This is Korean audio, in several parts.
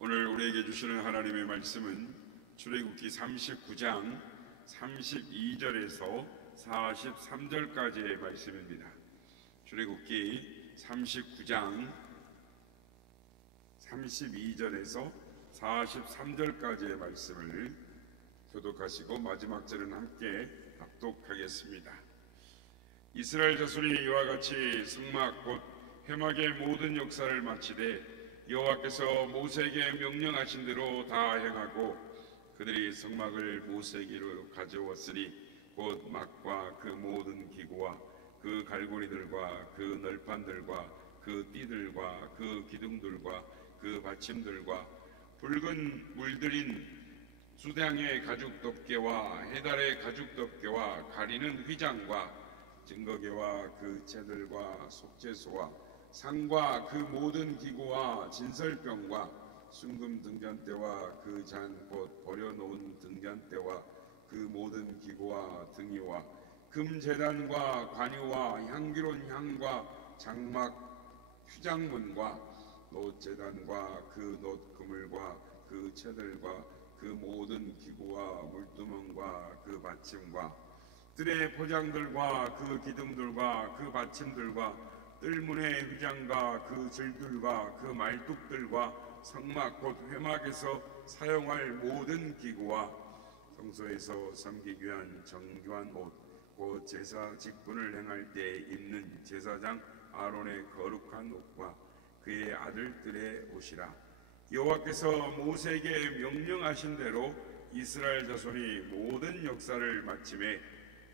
오늘 우리에게 주시는 하나님의 말씀은 출애굽기 39장 32절에서 43절까지의 말씀입니다. 출애굽기 39장 32절에서 43절까지의 말씀을 교독하시고 마지막 절은 함께 합독하겠습니다. 이스라엘 자손이 이와 같이 승막 곧 회막의 모든 역사를 마치되 여호와께서 모세에게 명령하신 대로 다 행하고 그들이 성막을 모세에게로 가져왔으니 곧 막과 그 모든 기구와 그 갈고리들과 그 널판들과 그 띠들과 그 기둥들과 그 받침들과 붉은 물들인 수당의 가죽 덮개와 해달의 가죽 덮개와 가리는 휘장과 증거개와 그 채들과 속죄소와 상과 그 모든 기구와 진설병과 순금 등잔대와 그 잔 곧 버려놓은 등잔대와 그 모든 기구와 등이와 금제단과 관유와 향기로운 향과 장막 휴장문과 놋제단과 그 놋그물과 그 채들과 그 모든 기구와 물두멍과 그 받침과 뜰의 포장들과 그 기둥들과 그 받침들과 뜰문의 휘장과 그 줄들과 그 말뚝들과 성막 곧 회막에서 사용할 모든 기구와 성소에서 섬기기 위한 정교한 옷 곧 제사 직분을 행할 때 입는 제사장 아론의 거룩한 옷과 그의 아들들의 옷이라. 여호와께서 모세에게 명령하신 대로 이스라엘 자손이 모든 역사를 마침에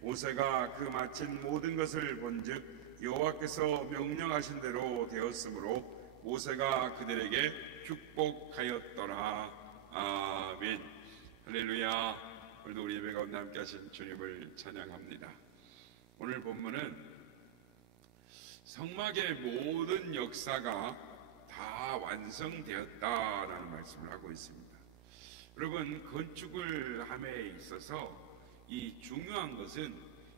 모세가 그 마친 모든 것을 본즉 여호와께서 명령하신 대로 되었으므로 모세가 그들에게 축복하였더라. 아멘. 할렐루야. 오늘도 우리 예배 가운데 함께 하신 주님을 찬양합니다. 오늘 본문은 성막의 모든 역사가 다 완성되었다라는 말씀을 하고 있습니다. 여러분, 건축을 함에 있어서 이 중요한 것은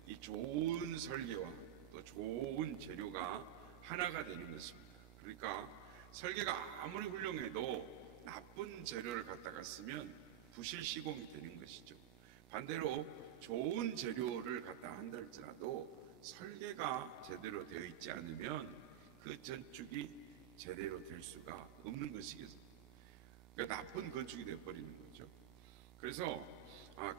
이 좋은 설계와 또 좋은 재료가 하나가 되는 것입니다. 그러니까 설계가 아무리 훌륭해도 나쁜 재료를 갖다가 쓰면 부실 시공이 되는 것이죠. 반대로 좋은 재료를 갖다 한다 할지라도 설계가 제대로 되어 있지 않으면 그 건축이 제대로 될 수가 없는 것이겠습니다. 그러니까 나쁜 건축이 되어버리는 거죠. 그래서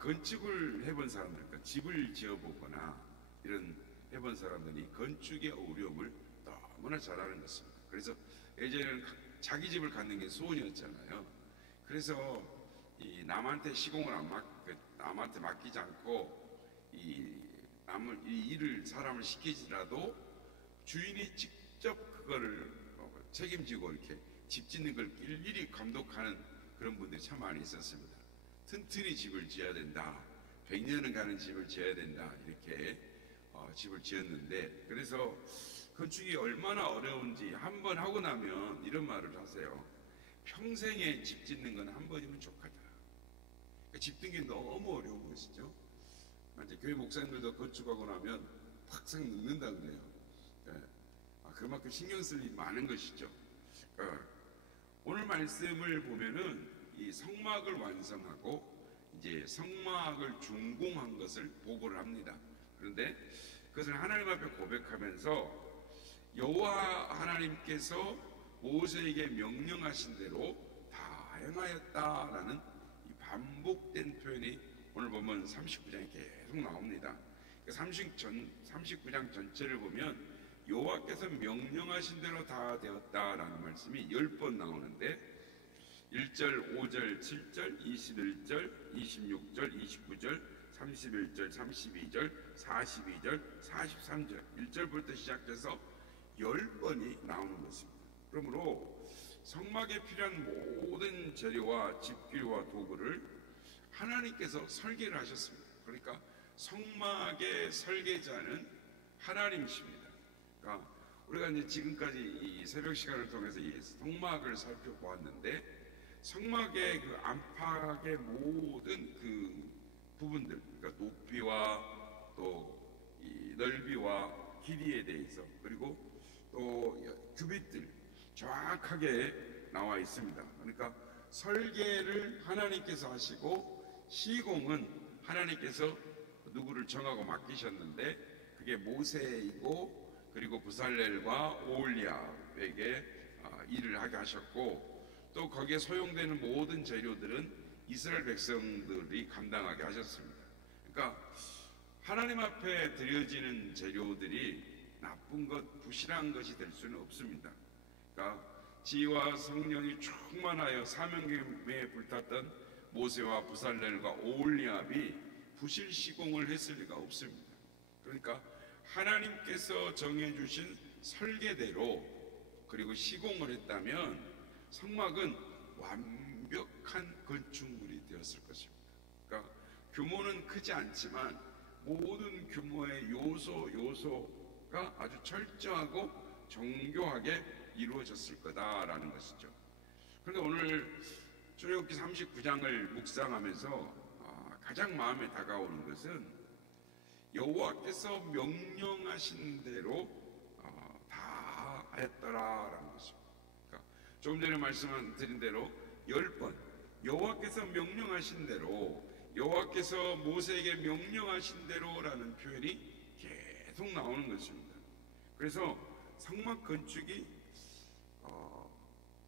건축을 해본 사람들, 그러니까 집을 지어보거나 이런 해본 사람들이 건축의 어려움을 너무나 잘 아는 것입니다. 그래서 예전에는 자기 집을 갖는 게 소원이었잖아요. 그래서 이 남한테 시공을 남한테 맡기지 않고 이 일을 사람을 시키지라도 주인이 직접 그거를 책임지고 이렇게 집 짓는 걸 일일이 감독하는 그런 분들이 참 많이 있었습니다. 튼튼히 집을 지어야 된다. 100년은 가는 집을 지어야 된다. 이렇게 집을 지었는데, 그래서 건축이 얼마나 어려운지 한 번 하고 나면 이런 말을 하세요. 평생에 집 짓는 건 한 번이면 족하다. 그러니까 집 짓는 게 너무 어려운 것이죠. 이제 교회 목사님들도 건축하고 나면 팍상 늙는다 그래요. 그만큼 신경 쓸 일이 많은 것이죠. 오늘 말씀을 보면은 이 성막을 완성하고 이제 성막을 준공한 것을 보고를 합니다. 그런데 그것을 하나님 앞에 고백하면서 여호와 하나님께서 모세에게 명령하신 대로 다 행하였다라는 이 반복된 표현이 오늘 보면 39장에 계속 나옵니다. 39장 전체를 보면 여호와께서 명령하신 대로 다 되었다라는 말씀이 10번 나오는데 1절, 5절, 7절, 21절, 26절, 29절, 31절, 32절, 42절, 43절 1절부터 시작해서 10번이 나오는 것입니다. 그러므로 성막에 필요한 모든 재료와 집기와 도구를 하나님께서 설계를 하셨습니다. 그러니까 성막의 설계자는 하나님이십니다. 그러니까 우리가 이제 지금까지 이 새벽 시간을 통해서 이 성막을 살펴보았는데 성막의 그 안팎의 모든 그 부분들, 그러니까 높이와 또 이 넓이와 길이에 대해서 그리고 또 규빗들 정확하게 나와 있습니다. 그러니까 설계를 하나님께서 하시고 시공은 하나님께서 누구를 정하고 맡기셨는데 그게 모세이고 그리고 부살렐과 오홀리압에게 일을 하게 하셨고 또 거기에 소용되는 모든 재료들은 이스라엘 백성들이 감당하게 하셨습니다. 그러니까 하나님 앞에 드려지는 재료들이 나쁜 것, 부실한 것이 될 수는 없습니다. 그러니까 지혜와 성령이 충만하여 사명감에 불탔던 모세와 부살렐과 오홀리압이 부실 시공을 했을 리가 없습니다. 그러니까 하나님께서 정해주신 설계대로 그리고 시공을 했다면 성막은 완벽한 건축물이 되었을 것입니다. 그러니까 규모는 크지 않지만 모든 규모의 요소가 아주 철저하고 정교하게 이루어졌을 거다라는 것이죠. 그런데 오늘 출애굽기 39장을 묵상하면서 가장 마음에 다가오는 것은 여호와께서 명령하신 대로 다 하였더라라는 것입니다. 그러니까 조금 전에 말씀드린 대로 10번 여호와께서 명령하신 대로 여호와께서 모세에게 명령하신 대로라는 표현이 계속 나오는 것입니다. 그래서 성막 건축이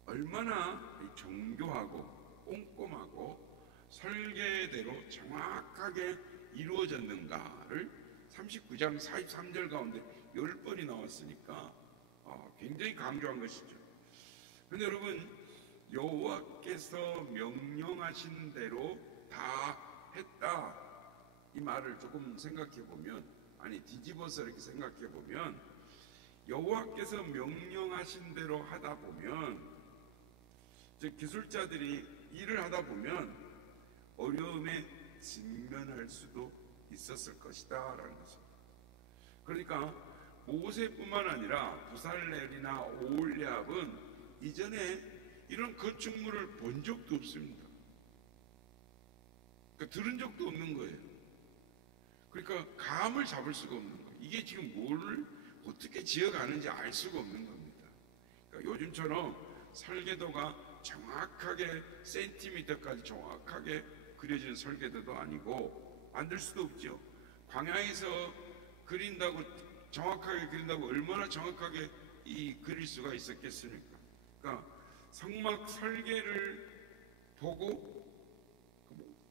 얼마나 정교하고 꼼꼼하고 설계대로 정확하게 이루어졌는가를 39장 43절 가운데 10번이 나왔으니까 굉장히 강조한 것이죠. 그런데 여러분 여호와께서 명령하신 대로 다 했다 이 말을 조금 생각해 보면 뒤집어서 이렇게 생각해 보면 여호와께서 명령하신 대로 하다 보면 즉 기술자들이 일을 하다 보면 어려움에 직면할 수도 있었을 것이다 라는 것입니다. 그러니까 모세뿐만 아니라 부살렐이나 오홀리압은 이전에 이런 건축물을 본 적도 없습니다. 그러니까 들은 적도 없는 거예요. 그러니까 감을 잡을 수가 없는 거예요. 이게 지금 뭘 어떻게 지어가는지 알 수가 없는 겁니다. 그러니까 요즘처럼 설계도가 정확하게 센티미터까지 정확하게 그려진 설계도도 아니고 만들 수도 없죠. 광야에서 그린다고 정확하게 그린다고 얼마나 정확하게 그릴 수가 있었겠습니까? 그러니까 성막 설계를 보고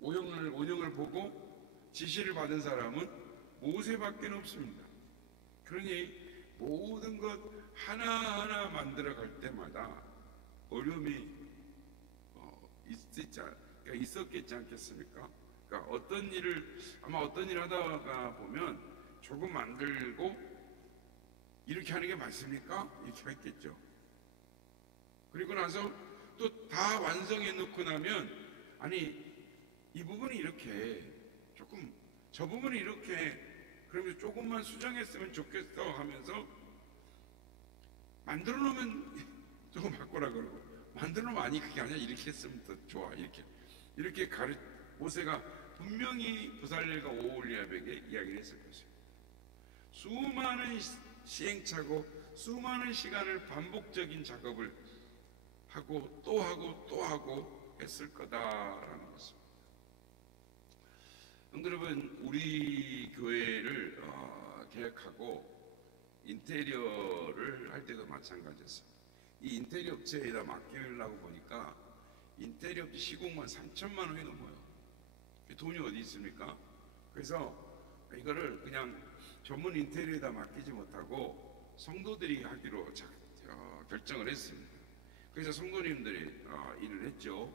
오형을 보고 지시를 받은 사람은 모세밖에 없습니다. 그러니 모든 것 하나하나 만들어 갈 때마다 어려움이 있었겠지 않겠습니까? 그러니까 어떤 일을 하다가 보면 조금 만들고 이렇게 하는 게 맞습니까? 이렇게 했겠죠. 그리고 나서 또 다 완성해 놓고 나면 이 부분이 이렇게 조금 저 부분이 이렇게 그러면 조금만 수정했으면 좋겠어 하면서 만들어 놓으면 조금 바꾸라 그러고 만들어 놓으면 그게 아니야 이렇게 했으면 더 좋아 이렇게 모세가 분명히 부살렐과 오홀리압에게 이야기를 했을 것입니다. 수많은 시행착오 수많은 시간을 반복적인 작업을 하고 또 하고 했을 거다라는 것입니다. 여러분 우리 교회를 계획하고 인테리어를 할 때도 마찬가지였습니다. 이 인테리어 업체에다 맡기려고 보니까 인테리어 업체 시공만 3천만 원이 넘어요. 돈이 어디 있습니까? 그래서 이거를 그냥 전문 인테리어에다 맡기지 못하고 성도들이 하기로 결정을 했습니다. 그래서 성도님들이 일을 했죠.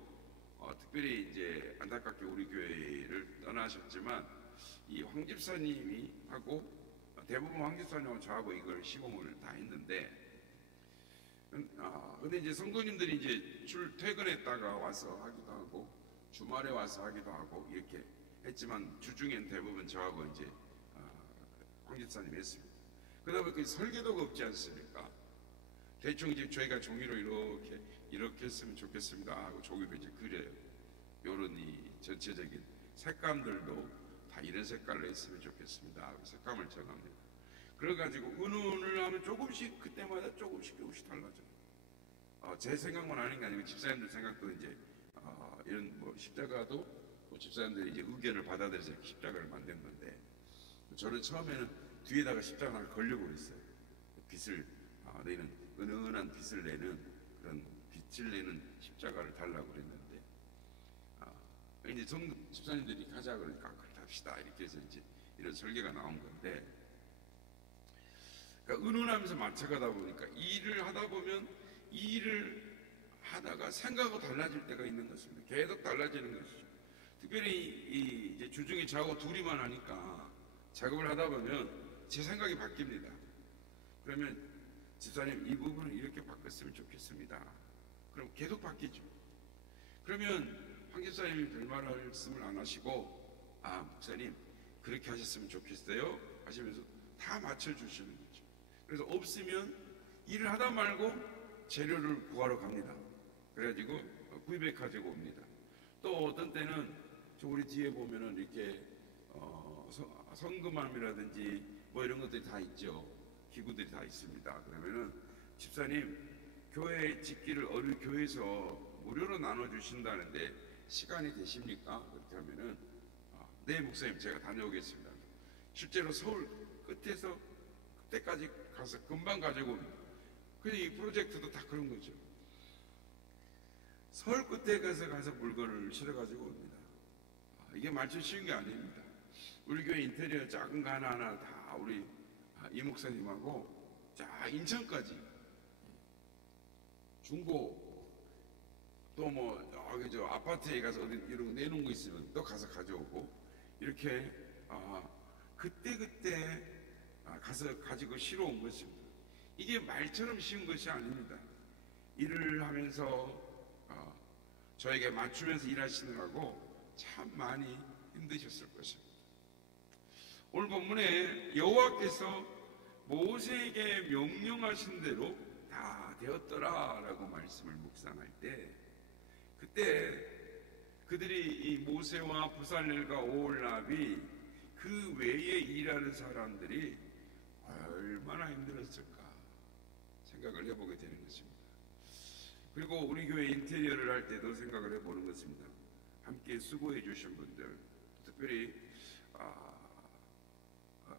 특별히 이제 안타깝게 우리 교회를 떠나셨지만 이 황 집사님이 하고 대부분 황 집사님하고 저하고 이걸 시공을 다 했는데 근데 이제 성도님들이 이제 퇴근했다가 와서 하기도 하고 주말에 와서 하기도 하고 이렇게 했지만 주중엔 대부분 저하고 이제 황 집사님이 했습니다. 그러다 보니까 설계도가 없지 않습니까? 대충 이제 저희가 종이로 이렇게 했으면 좋겠습니다 하고 종이로 이제 그려요. 요런 이 전체적인 색감들도 다 이런 색깔로 했으면 좋겠습니다 하고 색감을 정합니다. 그래가지고 은은을 하면 조금씩 그때마다 조금씩 달라져요. 제 생각만 하는 게 아니고 집사님들 생각도 이제 이런 뭐 십자가도 뭐 집사님들이 이제 의견을 받아들여서 이렇게 십자가를 만든 건데, 저는 처음에는 뒤에다가 십자가를 걸려고 그랬어요. 빛을 내는, 은은한 빛을 내는 그런 빛을 내는 십자가를 달라고 그랬는데, 이제 집사님들이 가자 그러니까 그렇게 합시다 이렇게 해서 이제 이런 설계가 나온 건데, 그러니까 은은하면서 맞춰가다 보니까 일을 하다 보면 이 일을 하다가 생각하고 달라질 때가 있는 것입니다. 계속 달라지는 것이죠. 특별히 이제 주중에 저하고 둘이만 하니까 작업을 하다 보면 제 생각이 바뀝니다. 그러면 집사님 이 부분을 이렇게 바꿨으면 좋겠습니다. 그럼 계속 바뀌죠. 그러면 황 집사님이 별 말씀을 안 하시고, 목사님 그렇게 하셨으면 좋겠어요 하시면서 다 맞춰주시는 거죠. 그래서 없으면 일을 하다 말고 재료를 구하러 갑니다. 그래가지고 구입해 가지고 옵니다. 또 어떤 때는 저 우리 뒤에 보면은 이렇게 성금함이라든지 뭐 이런 것들이 다 있죠. 기구들이 다 있습니다. 그러면은 집사님 교회 짓기를 어느 교회에서 무료로 나눠주신다는데 시간이 되십니까? 그렇게 하면은 네 목사님 제가 다녀오겠습니다. 실제로 서울 끝에서 그때까지 가서 금방 가지고 옵니다. 그래서 이 프로젝트도 다 그런 거죠. 서울 끝에 가서 물건을 실어 가지고 옵니다. 이게 말처 쉬운 게 아닙니다. 우리 교회 인테리어 작은 거 하나하나 다 우리 이 목사님하고 자 인천까지 중고 또 뭐 여기 저 아파트에 가서 어디 이런 거 내놓은 거 있으면 또 가서 가져오고 이렇게 그때 가서 가지고 실어 온 것입니다. 이게 말처럼 쉬운 것이 아닙니다. 일을 하면서 저에게 맞추면서 일하시느라고 참 많이 힘드셨을 것입니다. 오늘 본문에 여호와께서 모세에게 명령하신 대로 다 되었더라라고 말씀을 묵상할 때, 그때 그들이 이 모세와 부살렐과 오홀랍이 그 외에 일하는 사람들이 얼마나 힘들었을까 생각을 해보게 되는 것입니다. 그리고 우리 교회 인테리어를 할 때도 생각을 해보는 것입니다. 함께 수고해 주신 분들, 특별히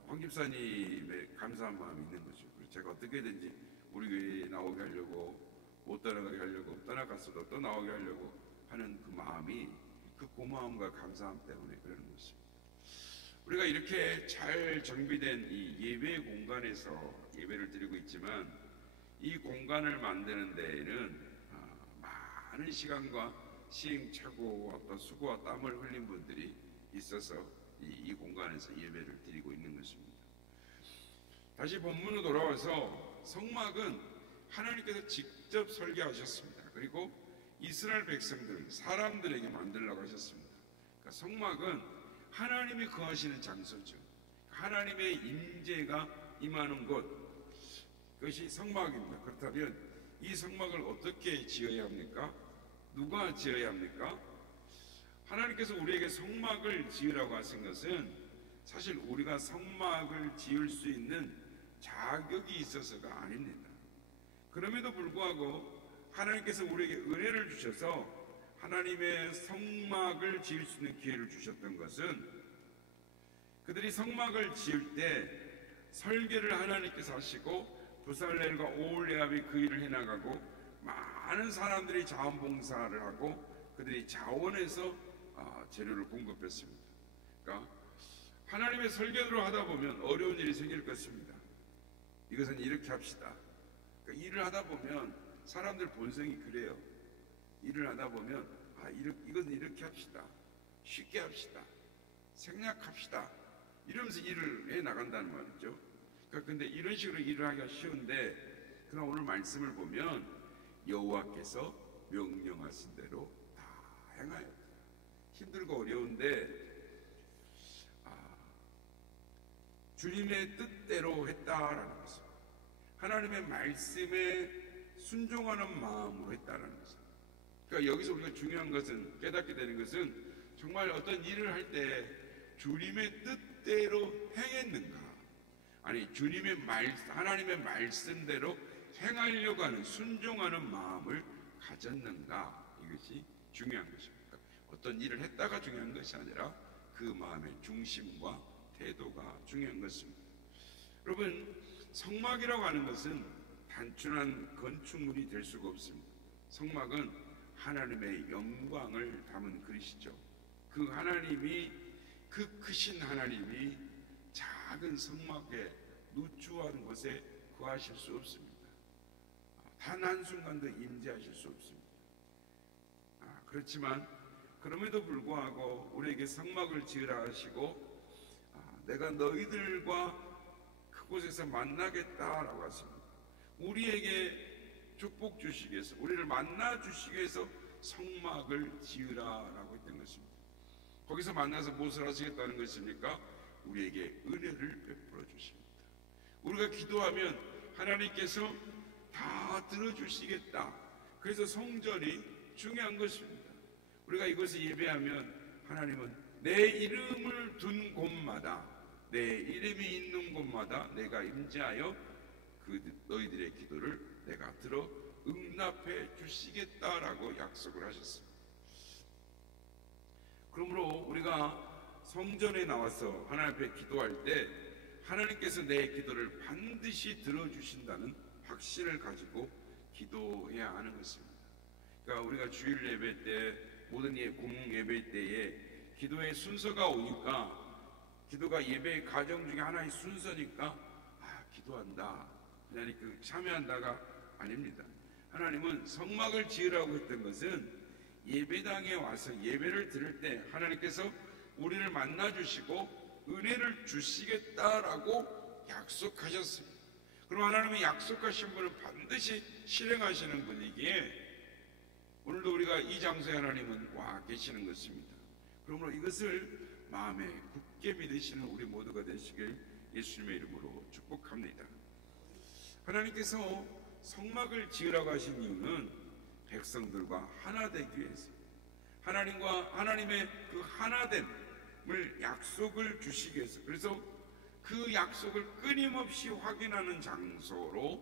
황 집사님의 감사한 마음이 있는 거죠. 제가 어떻게든지 우리 교회에 나오게 하려고, 못 떠나가게 하려고, 떠나갔어도 또 나오게 하려고 하는 그 마음이, 그 고마움과 감사함 때문에 그러는 것입니다. 우리가 이렇게 잘 정비된 이 예배 공간에서 예배를 드리고 있지만, 이 공간을 만드는 데에는 많은 시간과 시행착오와 또 수고와 땀을 흘린 분들이 있어서 이 공간에서 예배를 드리고 있는 것입니다. 다시 본문으로 돌아와서 성막은 하나님께서 직접 설계하셨습니다. 그리고 이스라엘 백성들, 사람들에게 만들라고 하셨습니다. 그러니까 성막은 하나님이 거하시는 장소죠. 하나님의 임재가 임하는 곳, 그것이 성막입니다. 그렇다면 이 성막을 어떻게 지어야 합니까? 누가 지어야 합니까? 하나님께서 우리에게 성막을 지으라고 하신 것은 사실 우리가 성막을 지을 수 있는 자격이 있어서가 아닙니다. 그럼에도 불구하고 하나님께서 우리에게 은혜를 주셔서 하나님의 성막을 지을 수 있는 기회를 주셨던 것은, 그들이 성막을 지을 때 설계를 하나님께서 하시고 부살렐과 오홀레압이 그 일을 해나가고 많은 사람들이 자원봉사를 하고 그들이 자원해서 재료를 공급했습니다. 그러니까 하나님의 설계대로 하다 보면 어려운 일이 생길 것입니다. 이것은 이렇게 합시다. 그러니까 일을 하다 보면 사람들 본성이 그래요. 일을 하다 보면 이것은 이렇게 합시다. 쉽게 합시다. 생략합시다. 이러면서 일을 해 나간다는 말이죠. 그러니까 근데 이런 식으로 일을 하기가 쉬운데, 그러나 오늘 말씀을 보면 여호와께서 명령하신 대로 다 행하여, 힘들고 어려운데 주님의 뜻대로 했다라는 것입니다. 하나님의 말씀에 순종하는 마음으로 했다라는 것입니다. 그러니까 여기서 우리가 중요한 것은, 깨닫게 되는 것은, 정말 어떤 일을 할 때 주님의 뜻대로 행했는가, 아니 주님의 하나님의 말씀대로 행하려고 하는 순종하는 마음을 가졌는가, 이것이 중요한 것입니다. 어떤 일을 했다가 중요한 것이 아니라 그 마음의 중심과 태도가 중요한 것입니다. 여러분, 성막이라고 하는 것은 단순한 건축물이 될 수가 없습니다. 성막은 하나님의 영광을 담은 그릇이죠. 그 하나님이, 그 크신 하나님이 작은 성막에 누추한 곳에 거하실 수 없습니다. 단 한순간도 임재하실 수 없습니다. 그렇지만 그럼에도 불구하고 우리에게 성막을 지으라 하시고 내가 너희들과 그곳에서 만나겠다라고 하십니다. 우리에게 축복 주시기 위해서, 우리를 만나 주시기 위해서 성막을 지으라라고 했던 것입니다. 거기서 만나서 무엇을 하시겠다는 것입니까? 우리에게 은혜를 베풀어 주십니다. 우리가 기도하면 하나님께서 다 들어주시겠다. 그래서 성전이 중요한 것입니다. 우리가 이것을 예배하면 하나님은 내 이름을 둔 곳마다, 내 이름이 있는 곳마다 내가 임재하여 너희들의 기도를 내가 들어 응답해 주시겠다라고 약속을 하셨습니다. 그러므로 우리가 성전에 나와서 하나님 앞에 기도할 때 하나님께서 내 기도를 반드시 들어주신다는 확신을 가지고 기도해야 하는 것입니다. 그러니까 우리가 주일 예배 때, 모든 공공 예배 때에 기도의 순서가 오니까, 기도가 예배의 과정 중에 하나의 순서니까 기도한다, 그냥 참여한다가 아닙니다. 하나님은 성막을 지으라고 했던 것은 예배당에 와서 예배를 드릴 때 하나님께서 우리를 만나 주시고 은혜를 주시겠다라고 약속하셨습니다. 그럼 하나님이 약속하신 분을 반드시 실행하시는 분이기에 오늘도 우리가 이 장소에 하나님은 와 계시는 것입니다. 그러므로 이것을 마음에 굳게 믿으시는 우리 모두가 되시길 예수님의 이름으로 축복합니다. 하나님께서 성막을 지으라고 하신 이유는 백성들과 하나 되기 위해서, 하나님과 하나님의 그 하나됨을 약속을 주시기 위해서, 그래서 그 약속을 끊임없이 확인하는 장소로,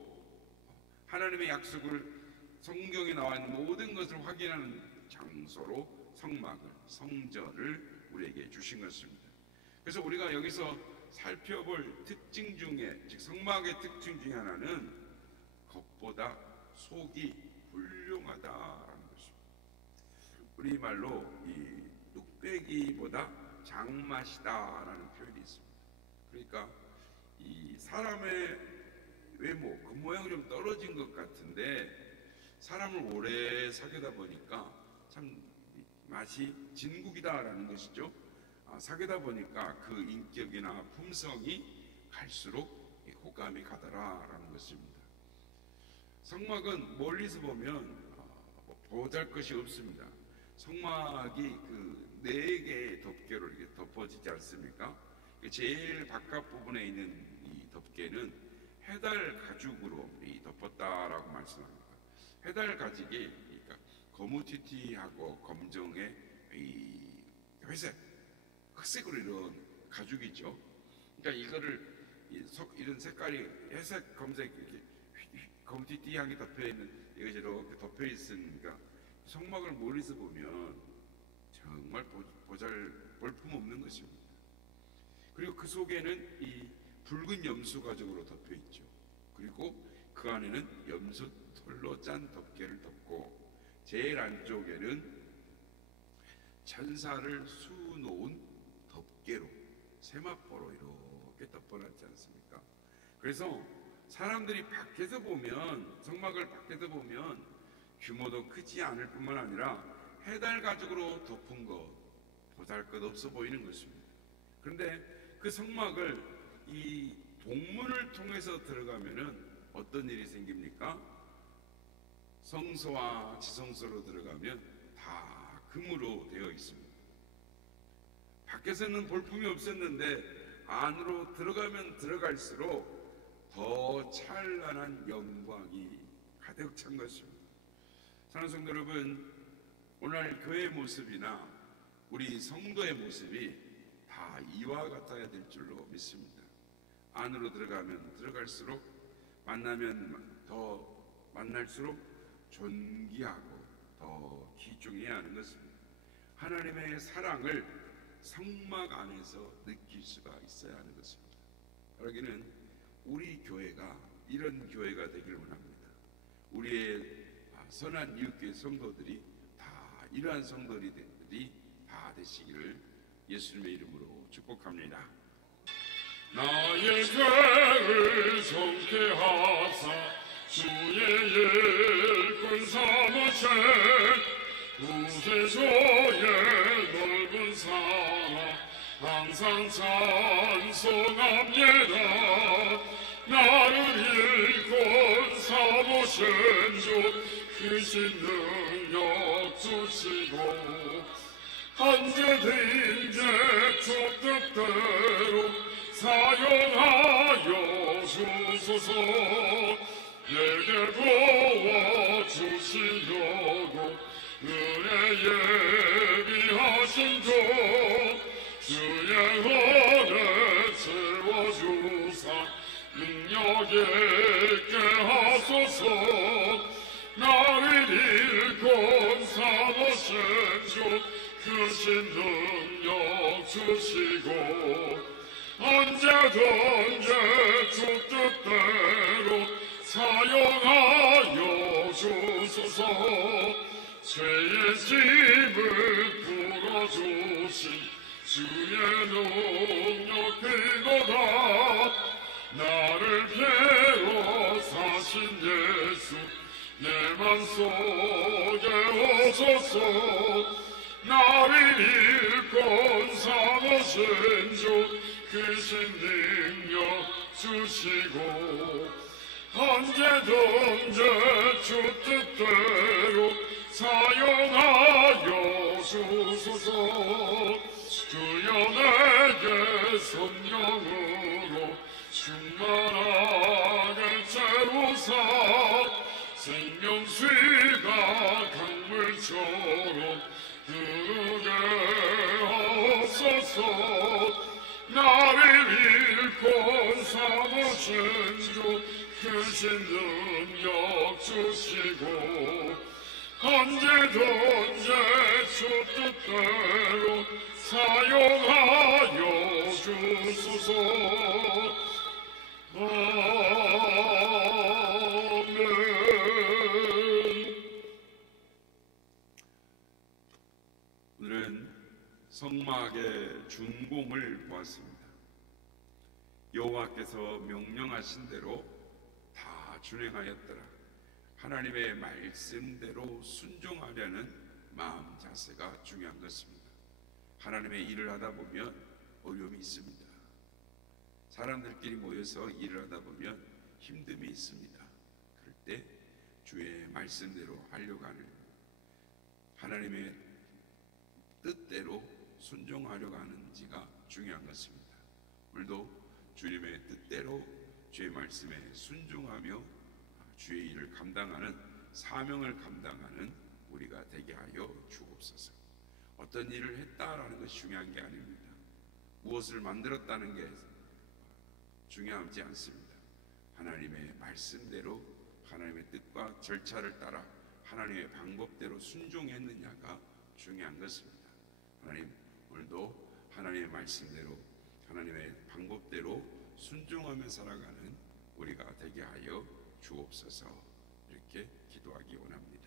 하나님의 약속을 성경에 나와 있는 모든 것을 확인하는 장소로 성막을, 성전을 우리에게 주신 것입니다. 그래서 우리가 여기서 살펴볼 특징 중에, 즉 성막의 특징 중에 하나는 겉보다 속이 훌륭하다라는 것입니다. 우리말로 이 뚝배기보다 장맛이다라는 표현이 있습니다. 그러니까 이 사람의 외모, 겉모양이 좀 떨어진 것 같은데 사람을 오래 사귀다 보니까 참 맛이 진국이다라는 것이죠. 사귀다 보니까 그 인격이나 품성이 갈수록 호감이 가더라라는 것입니다. 성막은 멀리서 보면 보잘것이 없습니다. 성막이 그 4개의 덮개로 이렇게 덮어지지 않습니까? 제일 바깥 부분에 있는 이 덮개는 해달 가죽으로 덮었다라고 말씀합니다. 해달 가죽이 그러니까 거무튀튀하고 검정의 이 회색, 흑색으로 이런 가죽이죠. 그러니까 이거를 이런 색깔이 회색, 검색 이렇게 거무튀튀하게 덮여 있는 이것이 이렇게 덮여 있으니까 성막을 멀리서 보면 정말 볼품 없는 것입니다. 그리고 그 속에는 이 붉은 염소 가죽으로 덮여 있죠. 그리고 그 안에는 염소 털로 짠 덮개를 덮고 제일 안쪽에는 천사를 수놓은 덮개로, 세마포로 이렇게 덮어놨지 않습니까? 그래서 사람들이 밖에서 보면, 성막을 밖에서 보면 규모도 크지 않을 뿐만 아니라 해달 가죽으로 덮은 것 보잘것없어 보이는 것입니다. 그런데 그 성막을 이 동문을 통해서 들어가면은 어떤 일이 생깁니까? 성소와 지성소로 들어가면 다 금으로 되어 있습니다. 밖에서는 볼품이 없었는데 안으로 들어가면 들어갈수록 더 찬란한 영광이 가득 찬 것입니다. 사랑하는 성도 여러분, 오늘 교회의 모습이나 우리 성도의 모습이 다 이와 같아야 될 줄로 믿습니다. 안으로 들어가면 들어갈수록, 만나면 더 만날수록 존귀하고 더 귀중해야 하는 것입니다. 하나님의 사랑을 성막 안에서 느낄 수가 있어야 하는 것입니다. 여기는 우리 교회가 이런 교회가 되기를 원합니다. 우리의 선한 이웃교회 성도들이 다 이러한 성도들이 다 되시기를 예수님의 이름으로 축복합니다. 나의 죄를 정케하사 주의 일꾼 삼으신 구세주의 넓은 사랑 항상 찬송합니다. 나를 일꾼 삼으신 주 크신 능력 주시고 언제든지 주 뜻대로 사용하여 주소서. 내게 부어주시려고 은혜 예비하신 주 주의 은혜 채워주사 능력 있게 하소서. 나를 일꾼 삼으신 주 크신 능력 주시고 언제든지 주 뜻대로 사용하여 주소서. 죄의 짐을 풀어주신 주의 능력 그거다. 나를 괴로 사신 예수 내 맘속에 오소서. 나를 일꾼 삼으신 주 크신 능력 주시고 언제든지 주 뜻대로 사용하여 주소서. 주여 내게 성령으로 충만하게 채우사 생명수가 강물처럼 흐르게 하옵소서. 나를 일꾼 삼으신 주 크신 능력 주시고 언제든지 주 뜻대로 사용하여 주소서. 아멘. 오늘은 성막의 준공을 보았습니다. 여호와께서 명령하신 대로 다 준행하였더라. 하나님의 말씀대로 순종하려는 마음 자세가 중요한 것입니다. 하나님의 일을 하다 보면 어려움이 있습니다. 사람들끼리 모여서 일을 하다 보면 힘듦이 있습니다. 그럴 때 주의 말씀대로 하려고 하는 하나님의 뜻대로 순종하려고 하는지가 중요한 것입니다. 오늘도 주님의 뜻대로 주의 말씀에 순종하며 주의 일을 감당하는 사명을 감당하는 우리가 되게 하여 주옵소서. 어떤 일을 했다라는 것이 중요한 게 아닙니다. 무엇을 만들었다는 게 중요하지 않습니다. 하나님의 말씀대로 하나님의 뜻과 절차를 따라 하나님의 방법대로 순종했느냐가 중요한 것입니다. 하나님 오늘도 하나님의 말씀대로 하나님의 방법대로 순종하며 살아가는 우리가 되게 하여 주옵소서. 이렇게 기도하기 원합니다.